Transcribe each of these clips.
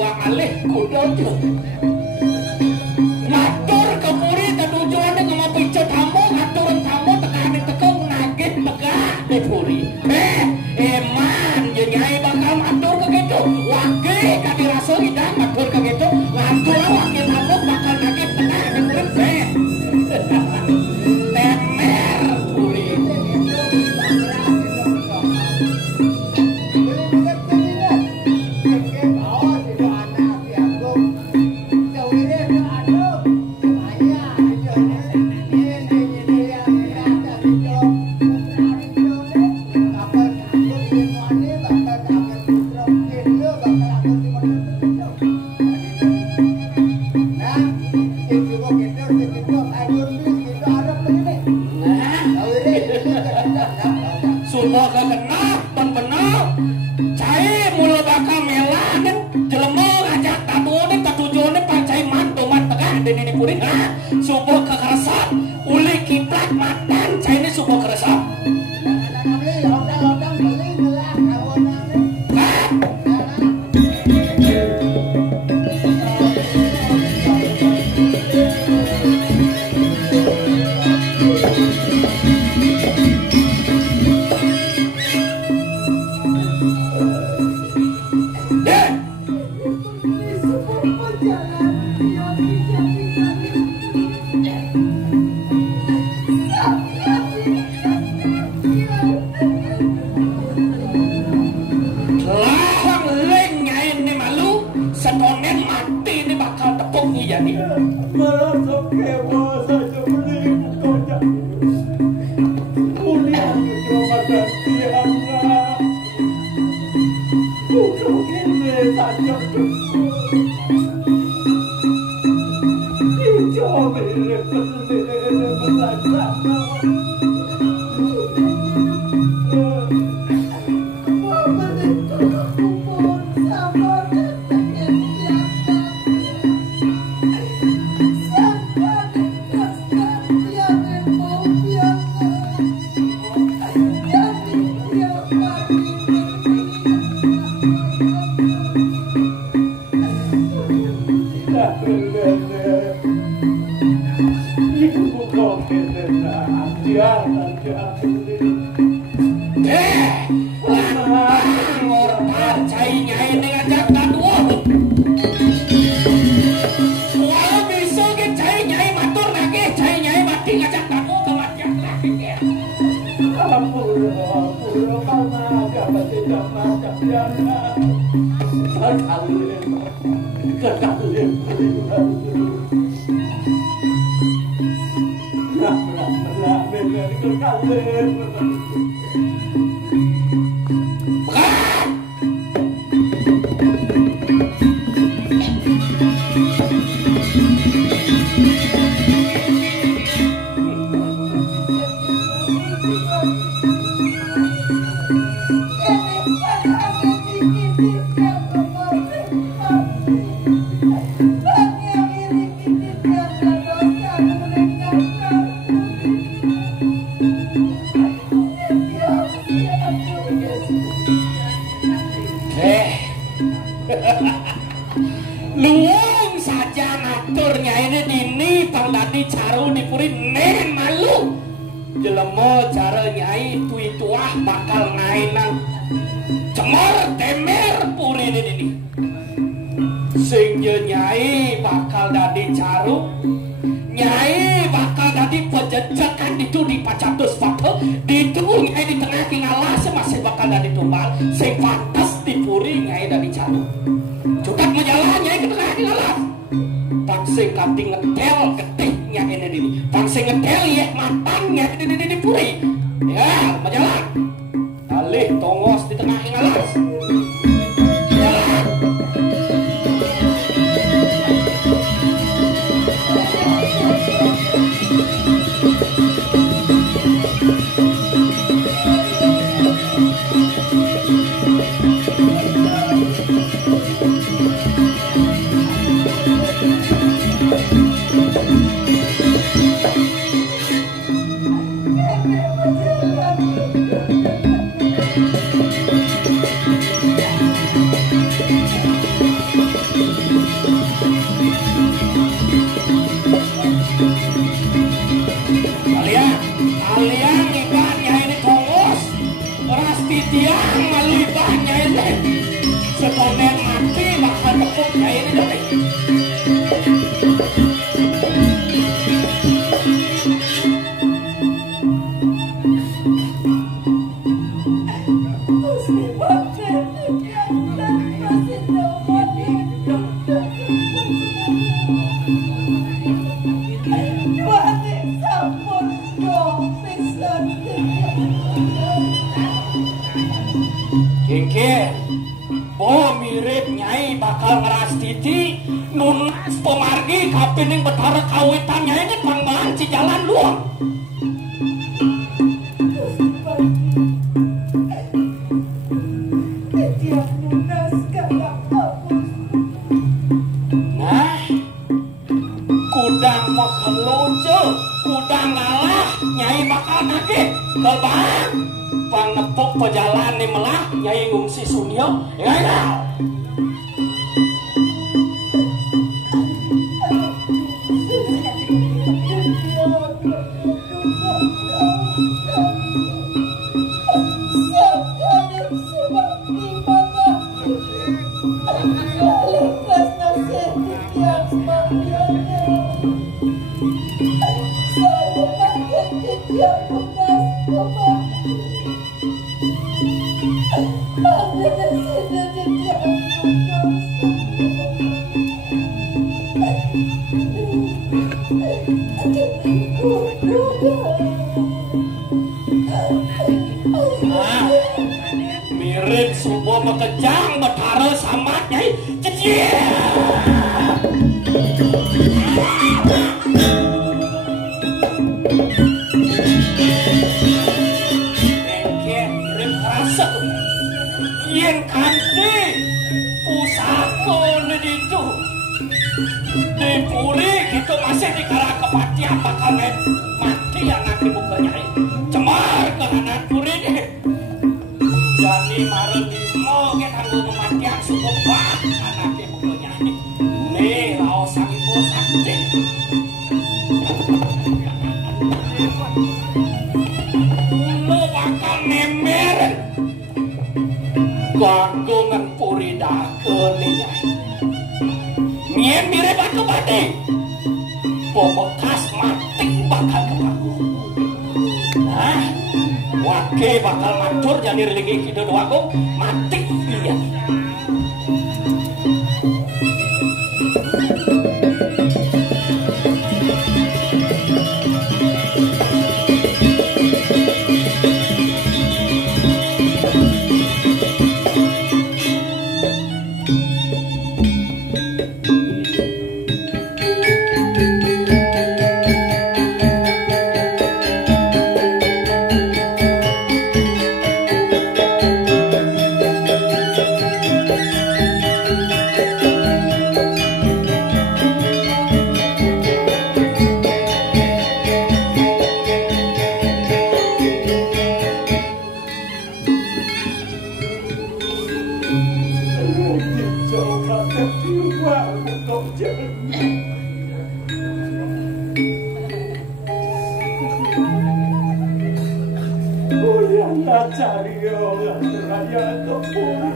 uang alih kuda tuh. Ngatur ke puri tujuannya ngopi tamu, ngaturin tamu tekanin tekung nagih tegak di puri. Eman nyai bakal ngatur ke gitu. Wakil kaki rasul hidang ngatur ke gitu. Ngatur wakil tamu bakal nagih tegak di puri. Temer puri. Sumpah kegenap dan benar cai mula bakal melanin jelema ngajak tamuane tatujuane pancai mantu mat tegak dene puri sumpah kekerasan uli kiplat matan cai ini sumpah kekerasan luwung saja ngaturnya ini Bang Dadi caru di puri nen malu jelema cara nyai tuah bakal ngainan cemor temer puri ini sing nyai bakal dadi caru nyai bakal dadi pejejakan itu di pacatus foto di tubuh nyai di tengah ngalas masih bakal dadi tumbal sing pantas di puri nyai dadi caru cukat menjalan nyai ke tengah ngalas pangsing kanti ngetel ketiknya ini pangsing ngetel ya matangnya di puri ya menjalan alih tongos di tengah ngalas mirip Nyai bakal ngeras titi nunas pemargi kapining betara kawitan Nyai ini pangbahan si jalan luang. Nah, kudang bakal lucu, kudang ngalah Nyai bakal nagih kebang panepuk pejalan nih melah Nyai ngungsi sunyo ya. Mirip sebuah mekejang betara sama Nyai cecil. Mirip kerasa yen kanti usaha itu dipuri gitu masih di kara kepatihan bakal mati anak ibu ke Nyai cemar ke anak puri deh. Jadi marah limo kita ngomong kematian cukup bah anak ibu ke Nyai nih lau sang ibu sakti lu bakal memer ganggungan puri dake nih Nyai nyen mirip aku mati bekas mati bakal kepaku. Nah wakil bakal mancur jadi religi kido doaku mati dia. Cari orang raya kepuri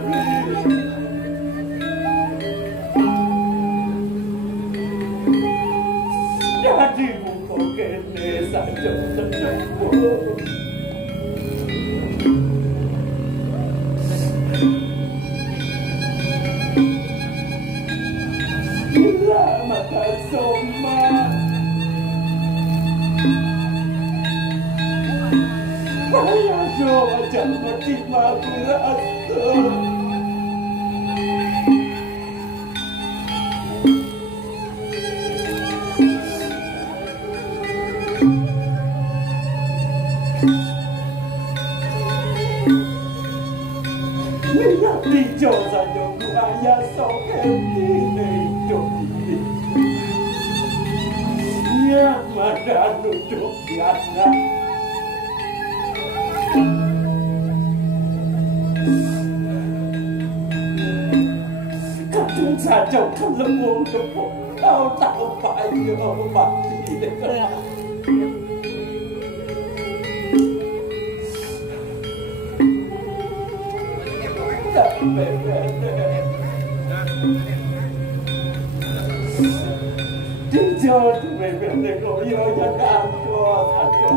jadi muka kene saja senengku bila mata soma saya coba jangan dimati rasa minat hijau saja buaya soket ini hidup ini nyaman dan duduk biasa kadung saja kelembung tepuk kau tahu payah mati Dijauh bebek koyo yang aku saja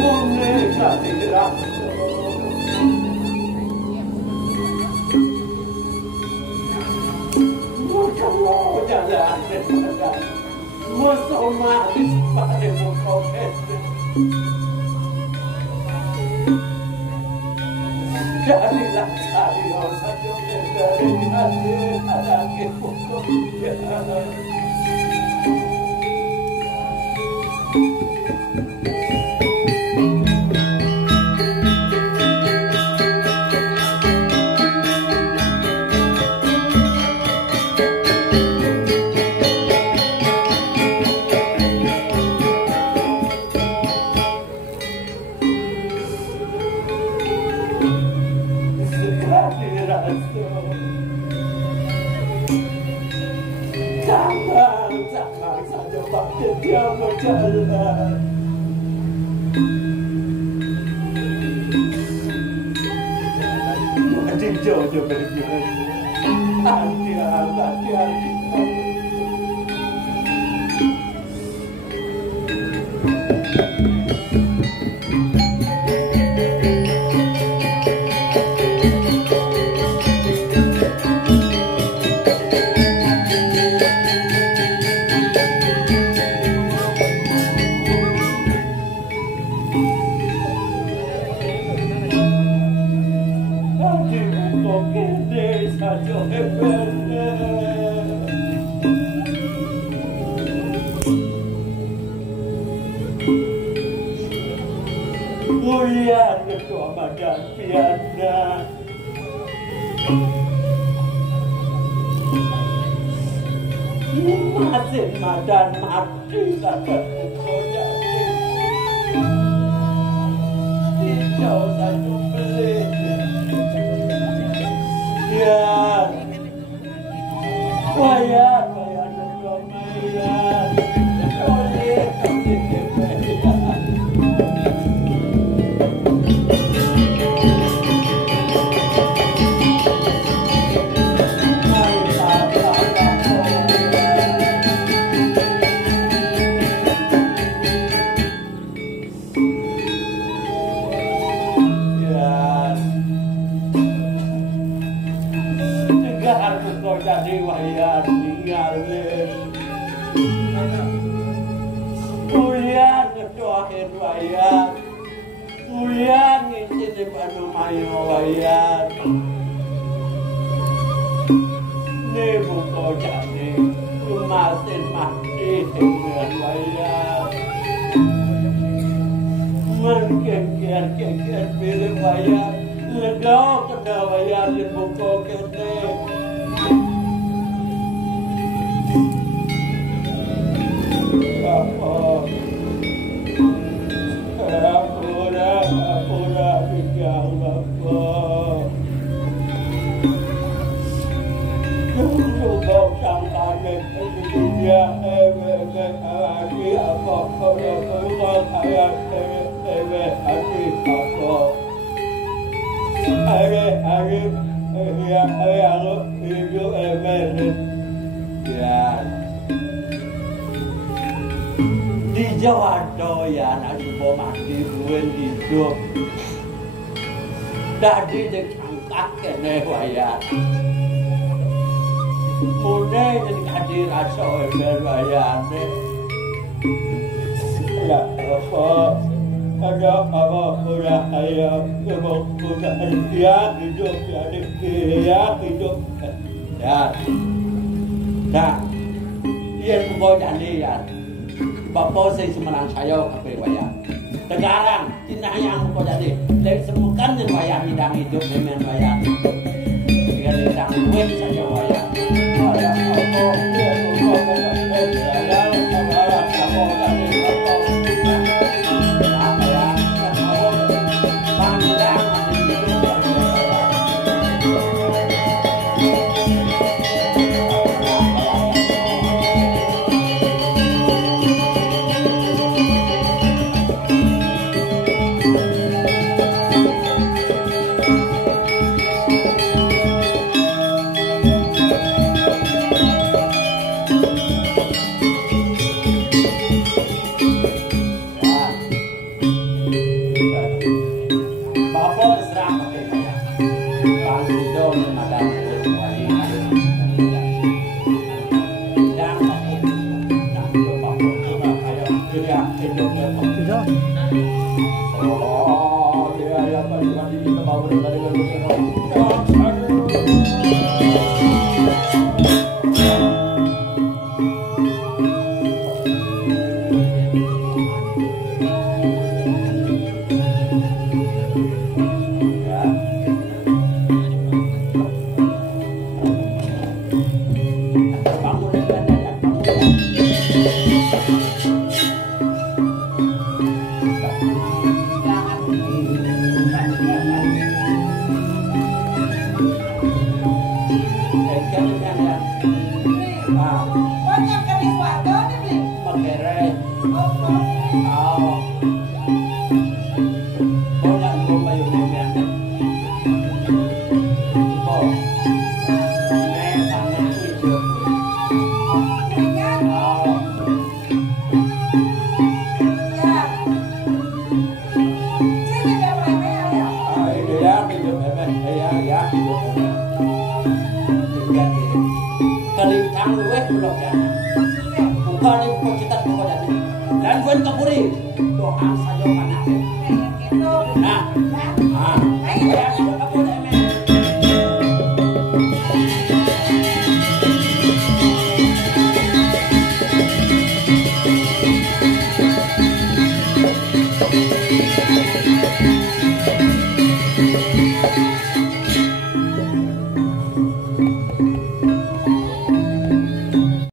Moneka tidak kalau jalan mau sama di pada muka Carilah saya saja dari hati anakku kemudian. Jangan saja Pak dia berjalan. Adik Jojo berjalan. Hati-hati. Mulia Ketua Madan Piana Masin Madan mati kata pokoknya Hijau satu beli Ya Wayar Ketua Mayan Oleh jadi wayar tinggalin Uyan ngedoain wayar Uyan ngizinin anu mayo wayar Nih buko jadi Lumasin mati dengan wayar Mengkekian pilih wayar Ledok kena wayar di buko kene Apura tinggal Bapak Juga sangkanya dia hati apa kalau saya hati apa hari yang hidup ya di Jawa doyan aku mau mati bukan hidup tadi dicangkak kene wayar mulai dari hadir rasa oleh wayar ya ada apa udah ayam udah dia hidup ya hidup ya dah dia mau jadi ya Bapak saya semenang saya ke wayar. Sekarang tinah yang kau jadi, lebih semukan dengan wayar hidang hidup dengan wayar. Jika hidang duit saja wayar.